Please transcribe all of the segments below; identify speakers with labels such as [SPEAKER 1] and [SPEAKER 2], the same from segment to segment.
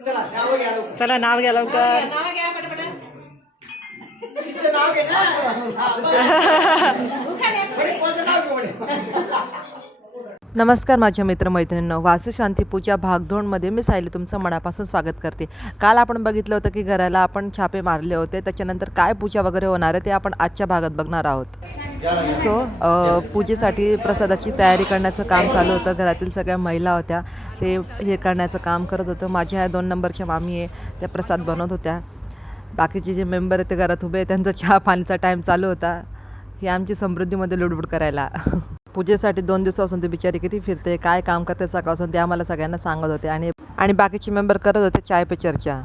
[SPEAKER 1] चला नाव घ्या लवकर.
[SPEAKER 2] नाव
[SPEAKER 1] घे ना.
[SPEAKER 2] नमस्कार माझ्या मित्रमैत्रिणींनो वासी शांती पूजा भागदोडमध्ये मी सायली तुमचं मनापासून स्वागत करते. काल आपण बघितलं होतं की घराला आपण छापे मारले होते त्याच्यानंतर काय पूजा वगैरे होणार आहे ते आपण आजच्या भागात बघणार आहोत. सो पूजेसाठी प्रसादाची तयारी करण्याचं काम चालू होतं घरातील सगळ्या महिला होत्या ते हे करण्याचं काम करत होतं. माझ्या ह्या दोन नंबरच्या मामी आहे त्या प्रसाद बनवत होत्या. बाकीचे जे मेंबर आहेत ते घरात उभे त्यांचा चहा पाणीचा टाईम चालू होता. ही आमची समृद्धीमध्ये लुडबुड करायला. पूजेसाठी दोन दिवसापासून ते बिचारी किती फिरते काय काम करते सकाळपासून ते आम्हाला सगळ्यांना सांगत होते. आणि आणि बाकीचे मेंबर करत होते चाय पे चर्चा.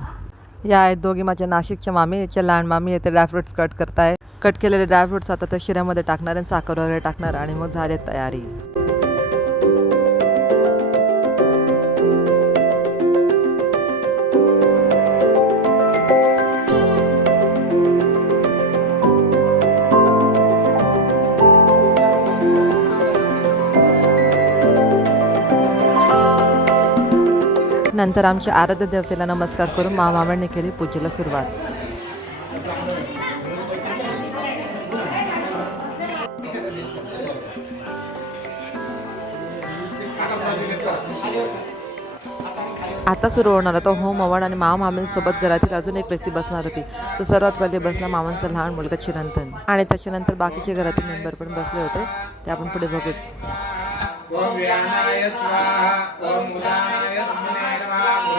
[SPEAKER 2] या आहेत दोघी माझ्या नाशिकच्या मामी याच्या लहान मामी येते ड्रायफ्रुट्स कट करताय. कट केलेले ड्रायफ्रुट्स आता त्या शिऱ्यामध्ये टाकणार आणि साखर वगैरे टाकणार आणि मग झाले तयारी. नंतर आमच्या आराध्य देवतेला नमस्कार करून मामामांनी केली पूजेला सुरुवात. आता सुरू होणार तो होम हवन आणि मामामामींसोबत घरातील अजून एक व्यक्ती बसणार होती. सो सर्वात पहिले बसला मामांचा लहान मुलगा चिरंतन. आणि त्याच्यानंतर बाकीचे घरातील मेंबर पण बसले होते. ते आपण पुढे बघूच.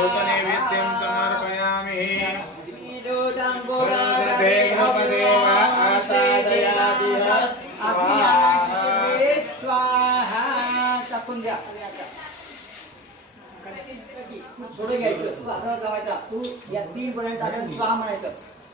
[SPEAKER 3] नैवेद्यं स्वाहा समर्पयामि
[SPEAKER 1] टाकून द्या घ्यायचं आता जावायचा तू या तीन पर्यंत टाकून स्वाहा म्हणायचं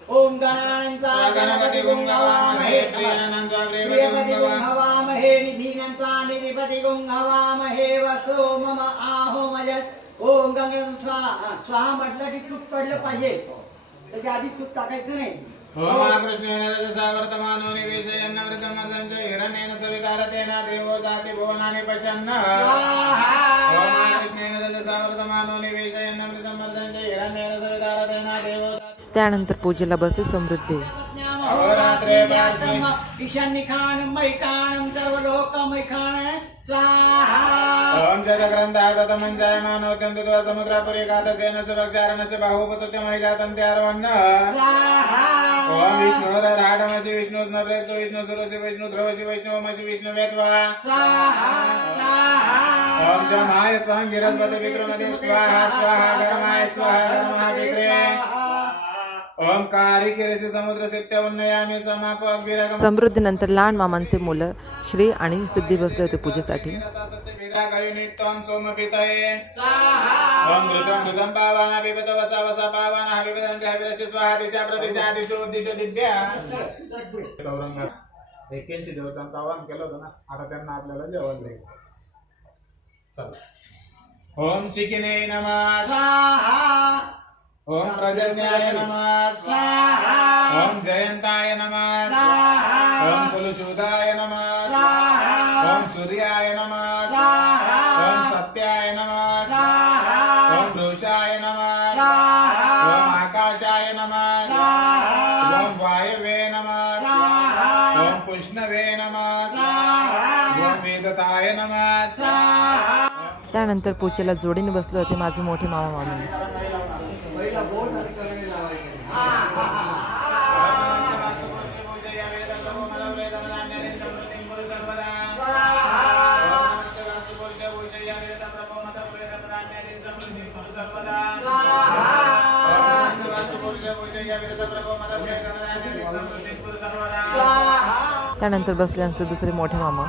[SPEAKER 1] ओम गणांचा
[SPEAKER 3] गणपती गुंगवामहे प्रियानंद
[SPEAKER 1] प्रियपति गुंहवामहे निधीनन्त्वा निधिपति गुंहवामहे वसो मम आहो मजत ओम गंगण स्वाहा स्वाहा म्हटलं की तूप पडलं पाहिजे. त्याच्या आधी तूप टाकायचं नाही.
[SPEAKER 3] मर्दं च हिरण्येन सवितारतेन देवो जाति भुवनानि पश्यन्न. ओम कृष्णेन रजसा वर्तमानो निवेशयन्नमृतं मर्दं च हिरण्येन सवितारतेन देवो जाति
[SPEAKER 2] त्यानंतर पूजेला बसली समृद्धी.
[SPEAKER 3] वाग्मी.
[SPEAKER 1] ईशान्यखानं मैखानं सर्वलोकमैखानं स्वाहा
[SPEAKER 3] ओम शतग्रन्थः व्रतमं जायमानोऽत्यं दुत्वा समुद्रापुरी घातसेन सुभक्षारणस्य बाहुपतुत्यमैजातं त्यारवन्न
[SPEAKER 1] स्वाहा।
[SPEAKER 3] ओम विष्णोरराडमसि विष्णुस्नप्रेस्तु विष्णुसुरसि विष्णुध्रुवसि वैष्णवमसि विष्णुवेत्वा
[SPEAKER 1] स्वाहा स्वाहा।
[SPEAKER 3] ओम जमाय त्वं गिरस्पति विक्रमदे स्वाहा स्वाहा धर्माय स्वाहा धर्मः विक्रे
[SPEAKER 2] समृद्धीनंतर लहान मामांचे मुलं श्री आणि सिद्धी बसले होते पूजेसाठी.
[SPEAKER 3] एक्क्याऐंशी देवतांचं आवाहन केलं होतं ना आता त्यांना आपल्याला जेवण द्यायचं. चला. ओम शिकिने नमः.
[SPEAKER 1] स्वाहा
[SPEAKER 3] ओम प्रजन्याय नमः
[SPEAKER 1] स्वाहा
[SPEAKER 3] ओम जयंताय नमः
[SPEAKER 1] स्वाहा
[SPEAKER 3] ओम कुलशूदाय नमः
[SPEAKER 1] स्वाहा
[SPEAKER 3] ओम सूर्याय नमः
[SPEAKER 1] स्वाहा
[SPEAKER 3] ओम सत्याय नमः
[SPEAKER 1] स्वाहा
[SPEAKER 3] ओम वृषाय नमः
[SPEAKER 1] स्वाहा
[SPEAKER 3] ओम आकाशाय नमः
[SPEAKER 1] स्वाहा
[SPEAKER 3] ओम वायवे नमः
[SPEAKER 1] स्वाहा
[SPEAKER 3] ओम पुष्णवे नमः
[SPEAKER 1] स्वाहा
[SPEAKER 3] ओम वेदताय नमः
[SPEAKER 1] स्वाहा
[SPEAKER 2] त्यानंतर पूजेला जोडीने बसले होते माझे मोठे मामा मामी त्यानंतर बसले आमचे दुसरे मोठे मामा.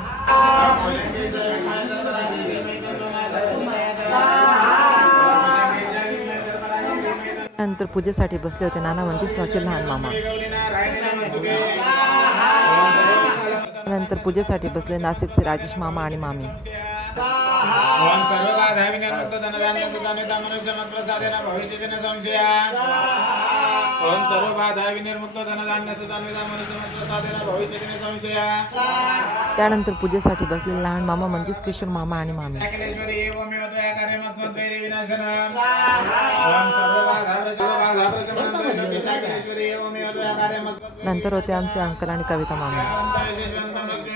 [SPEAKER 2] नंतर पूजेसाठी बसले होते नाना म्हणजेच नावचे लहान मामा. नंतर पूजेसाठी बसले नाशिकचे राजेश मामा आणि मामी.
[SPEAKER 3] भविष्य सर्व बाधा विनिर्मुक्त संशया
[SPEAKER 2] त्यानंतर पूजेसाठी बसलेले लहान मामा म्हणजेच किशोर मामा आणि मामी. नंतर होते आमचे अंकल आणि कविता मामी.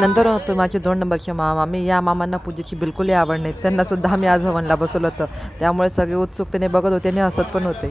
[SPEAKER 2] नंतर होतो माझे दोन नंबरचे मामा मी या मामांना पूजेची बिलकुलही आवड नाही. त्यांना सुद्धा आम्ही आज हवनला बसवलं होतं. त्यामुळे सगळे उत्सुकतेने बघत होते आणि हसत पण होते.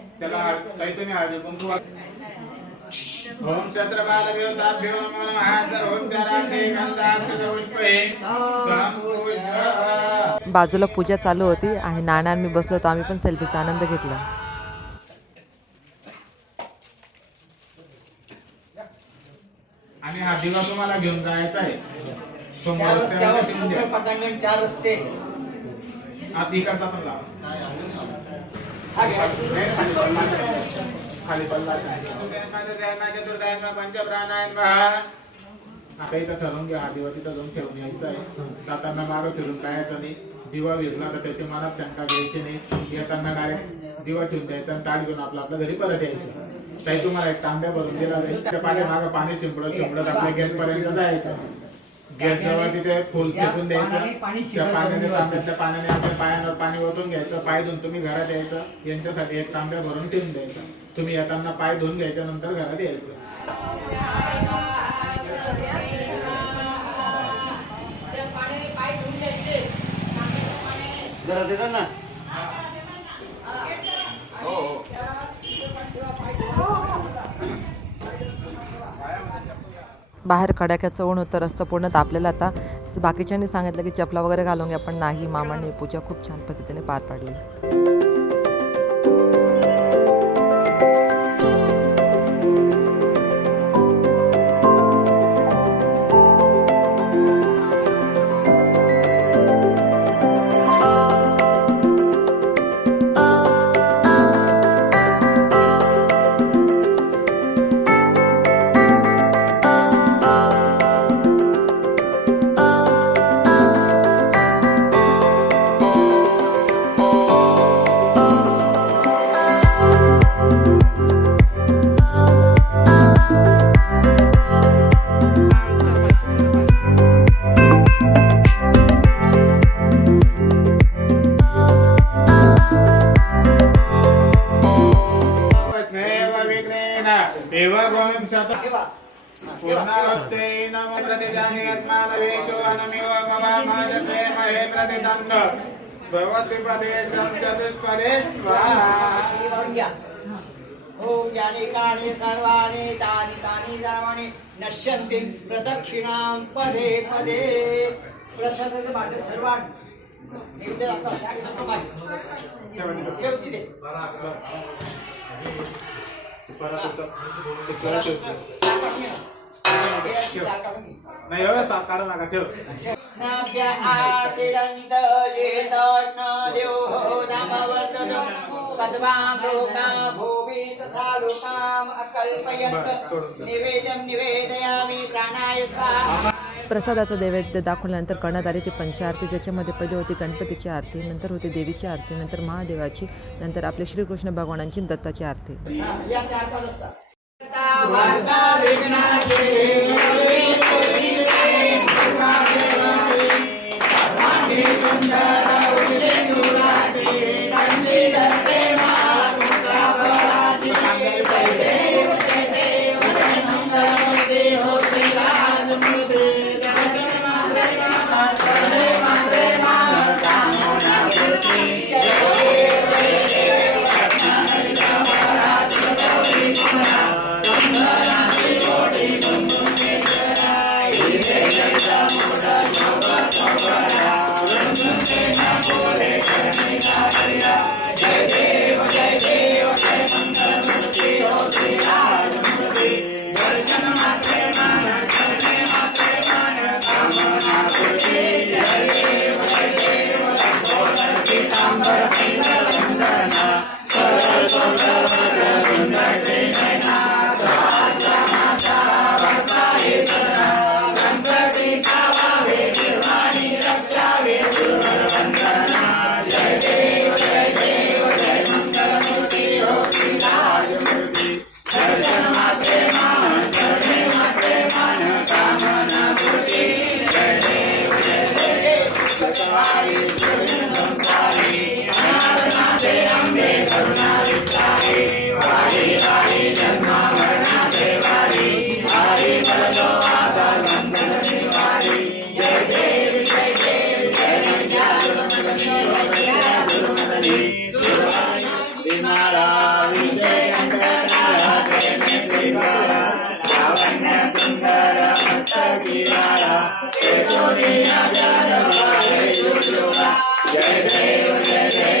[SPEAKER 3] त्याला हळदी कुंकू वाप- ओम छत्रपाल देवताभ्यो नमो नमः. सर्वोच्चारार्थे गंधाक्षरपुष्पे संपूज्य
[SPEAKER 2] बाजूला पूजा चालू होती आणि नाना मी बसलो होतो. आम्ही पण सेल्फीचा आनंद घेतला.
[SPEAKER 3] आणि हा दिवा तुम्हाला घेऊन जायचा आहे.
[SPEAKER 1] त्या
[SPEAKER 3] समोर
[SPEAKER 1] रस्त्यावर
[SPEAKER 3] रस्त्यावर ठेवून द्या.
[SPEAKER 1] मोठं पटांगण चार रस्ते.
[SPEAKER 3] आत इकडचा पण लावा. आता इथं ठरवून घ्या आदिवासी दिवा जाऊन ठेवून यायचा आहे. जाताना मागं फिरून जायचं नाही. दिवा भेजला तर त्याची मनात शंका घ्यायची नाही. येताना डायरेक्ट दिवा ठेवून द्यायचा आणि ताट घेऊन आपलं आपल्या घरी परत यायचं काही तुम्हाला एक तांब्या भरून दिला जाईल. त्या पाठी मागं पाणी शिंपडत शिंपडत आपल्या गेटपर्यंत जायचं. गेट जवळ तिथे फुल फेकून द्यायचं त्या पाण्याने तांब्याच्या पाण्याने आपल्या पायांवर पाणी ओतून घ्यायचं पाय धुवून तुम्ही घरात यायचं यांच्यासाठी एक तांब्या भरून ठेवून द्यायचा. तुम्ही येताना पाय धुवून घ्यायच्या नंतर घरात यायचं.
[SPEAKER 1] जरा देता ना?
[SPEAKER 2] बाहेर कडाक्याचं ऊन होतं रस्ता पूर्ण तापलेला आता. बाकीच्यांनी सांगितलं की चपला वगैरे घालून घ्या पण नाही मामांनी पूजा खूप छान पद्धतीने पार पाडली.
[SPEAKER 3] महे प्रतिदण्ड भवति पदेशं चतुष्पदे स्वाहा
[SPEAKER 1] याने काणे सर्वाणे तानि तानि सर्वाणि नश्यन्ति प्रदक्षिणां पदे पदे. प्रसादाचं भांड सर्वाण नैवेद्य दाखवा साडी ठेव. तिथे. हे
[SPEAKER 3] नका ठेव.
[SPEAKER 1] भूमि तथा लोकाम् निवेदयामि प्राणाय स्वाहा.
[SPEAKER 2] प्रसादाचं नैवेद्य दाखवल्यानंतर करण्यात आली ती पंचारती ज्याच्यामध्ये पहिली होती गणपतीची आरती नंतर होती देवीची आरती नंतर महादेवाची नंतर आपले श्रीकृष्ण भगवानांची दत्ताची आरती.
[SPEAKER 1] या चार
[SPEAKER 3] जय
[SPEAKER 1] जय जय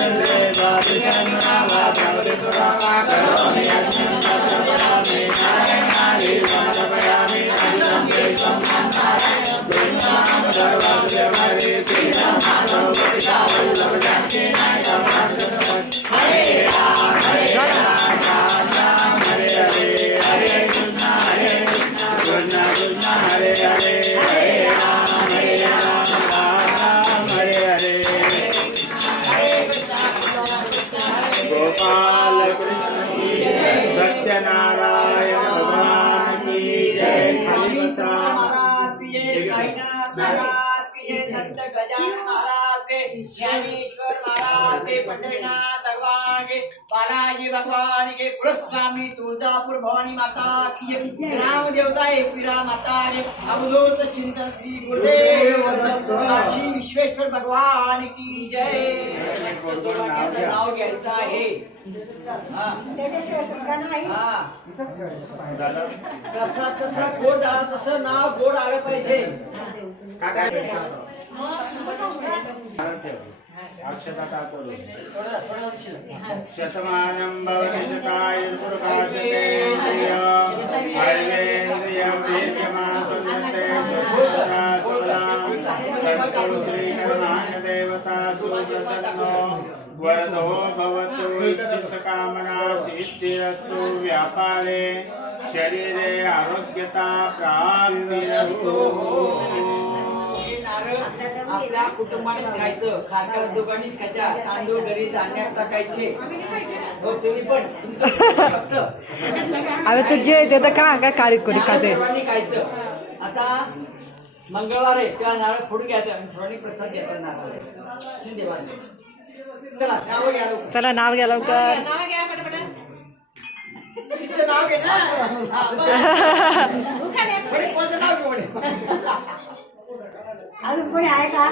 [SPEAKER 1] भगवान के कुलस्वामी तुळजापूर भवानी माता की जय. राम देवता एकविरा माता के अवधूत चिंतन श्री गुरुदेव काशी विश्वेश्वर भगवान की जय. नाव घ्यायचं आहे. हा. हा.
[SPEAKER 3] झालं?
[SPEAKER 1] कसा कसा गोड आला तसं नाव गोड आलं पाहिजे.
[SPEAKER 3] काका शतमानं भवति शतायुर्पुरुषाशतेन्द्रिय हरिवेन्द्रियं देशमातुल्यते सुपुत्रा सुप्रसन्नो वरदो भवतु इच्छितकामना सिद्धिरस्तु व्यापारे शरीरे आरोग्यता प्राप्तिरस्तु
[SPEAKER 1] हे नारळ आपल्या कुटुंबाने खायचं खाकर दुकानीत खायच्या तांदूळ घरी धान्यात टाकायचे. हो तुम्ही पण.
[SPEAKER 2] अरे तुझे ते तर का काय कार्य
[SPEAKER 1] खायचं. आता मंगळवार आहे तेव्हा नारळ फोडून घ्यायचं. आणि सर्वांनी प्रसाद घ्यायचा नारळ देवाने. चला नाव घ्या लवकर.
[SPEAKER 2] चला नाव घ्या लवकर.
[SPEAKER 1] तिचं नाव घे ना. हा, नाव
[SPEAKER 4] अजून कोणी आहे का?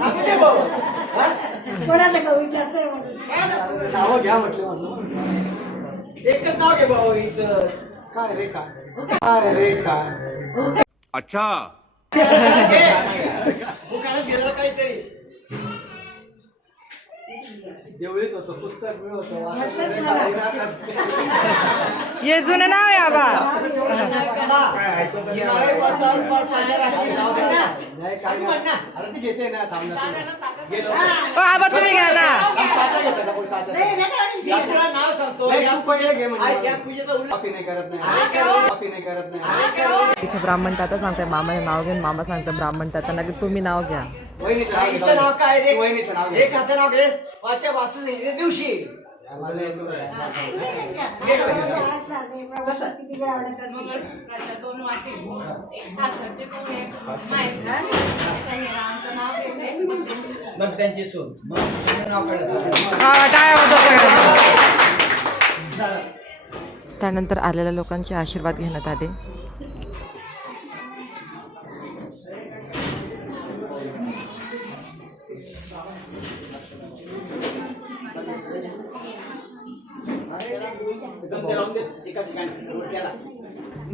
[SPEAKER 1] हा?
[SPEAKER 4] कोणाला का विचारतोय म्हणून
[SPEAKER 1] नावं घ्या म्हटलं म्हणून एकच नाव घे भाऊ इथं. काय रे काय? काय रे काय?
[SPEAKER 5] अच्छा.
[SPEAKER 1] काहीतरी देवळीत होतं पुस्तक मिळवतो.
[SPEAKER 2] ये जुनं नाव आहे आबा.
[SPEAKER 1] घेते ना गेलो
[SPEAKER 2] ओ आबा तुम्ही घ्या ना.
[SPEAKER 4] नाही, नाही, नाही.
[SPEAKER 1] यात्रा नाव सांगतो.
[SPEAKER 2] इथे ब्राह्मण ताता सांगताय मामाने नाव घेऊन मामा सांगताय ब्राह्मण तात्यांना की तुम्ही नाव घ्या.
[SPEAKER 6] वहिनीचं नाव
[SPEAKER 1] इथं नाव काय रे
[SPEAKER 6] वहिनीचं नाव घे.
[SPEAKER 1] एक हातं नाव घे वाच्या वास्तू दिवशी
[SPEAKER 6] येतो.
[SPEAKER 7] दोन वाटी एक सासरचे माहिती नाव घेते मग त्यांची सून.
[SPEAKER 1] मग त्यांची नाव.
[SPEAKER 2] त्यानंतर आलेल्या लोकांचे आशीर्वाद घेण्यात आले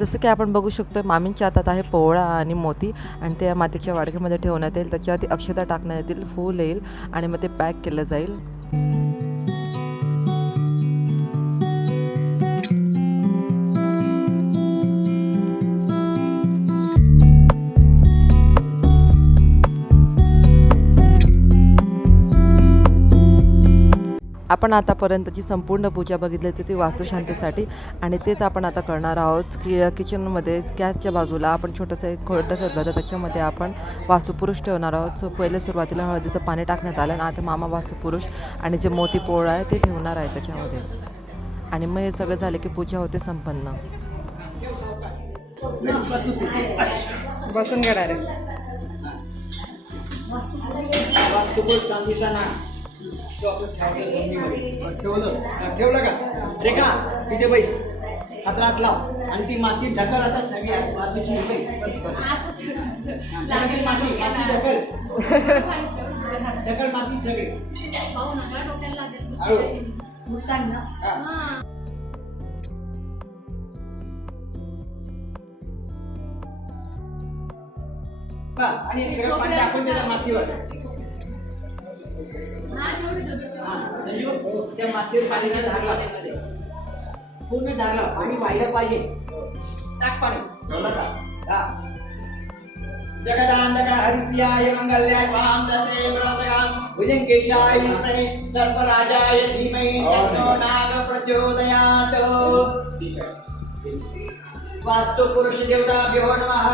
[SPEAKER 2] जसं की आपण बघू शकतो मामींच्या हातात आहे पोवळा आणि मोती आणि ते मातीच्या वाडक्यामध्ये ठेवण्यात येईल. त्याच्यावरती अक्षता टाकण्यात येईल फूल येईल आणि मग ते पॅक केलं जाईल. आपण आतापर्यंतची संपूर्ण पूजा बघितली होती ती वास्तुशांतीसाठी. आणि तेच आपण आता करणार आहोत. की किचनमध्ये गॅसच्या बाजूला आपण छोटंसं एक खोडं ठेवलं होतं. त्याच्यामध्ये आपण वास्तुपुरुष ठेवणार आहोत. सो पहिले सुरुवातीला हळदीचं पाणी टाकण्यात आलं आणि आता मामा वास्तुपुरुष आणि जे मोती पोळं आहे ते ठेवणार आहे त्याच्यामध्ये. आणि मग हे सगळं झाले की पूजा होते संपन्न. बसून घेणार आहे
[SPEAKER 1] ठेवलं ठेवलं का रेखा तिथे बैस हातला हात लाव आणि ती माती ढकल आता सगळी आहे. मातीची माती माती ढकल ढकल माती सगळी हळू. आणि सगळं पाणी टाकून त्याच्या मातीवर त्या मातीवर पाण्याचा धार पूर्ण धार पाणी व्हायला पाहिजे टाक पाणी
[SPEAKER 3] ठेवलं का
[SPEAKER 1] हा. जगदानंदक हरिप्रियाय मंगल्याय वामदते व्रतगाम भुजंगेशाय विद्महे सर्पराजाय धीमहि तन्नो नाग प्रचोदयात् वास्तु पुरुष देवता भ्यो नमः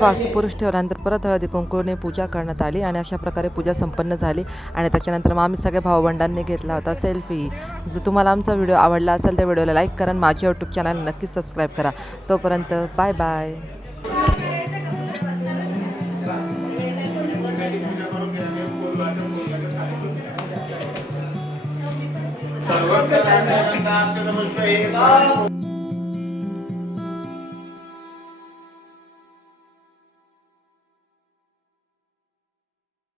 [SPEAKER 2] वास्तुपुरुष ठेवल्यानंतर परत हळदी कुंकूने पूजा करण्यात आली आणि अशा प्रकारे पूजा संपन्न झाली. आणि त्याच्यानंतर मग आम्ही सगळ्या भावबंडांनी घेतला होता सेल्फी. जर तुम्हाला आमचा व्हिडिओ आवडला असेल तर व्हिडिओला लाईक करा आणि माझ्या यूट्यूब चॅनल नक्कीच सबस्क्राईब करा. तोपर्यंत बाय बाय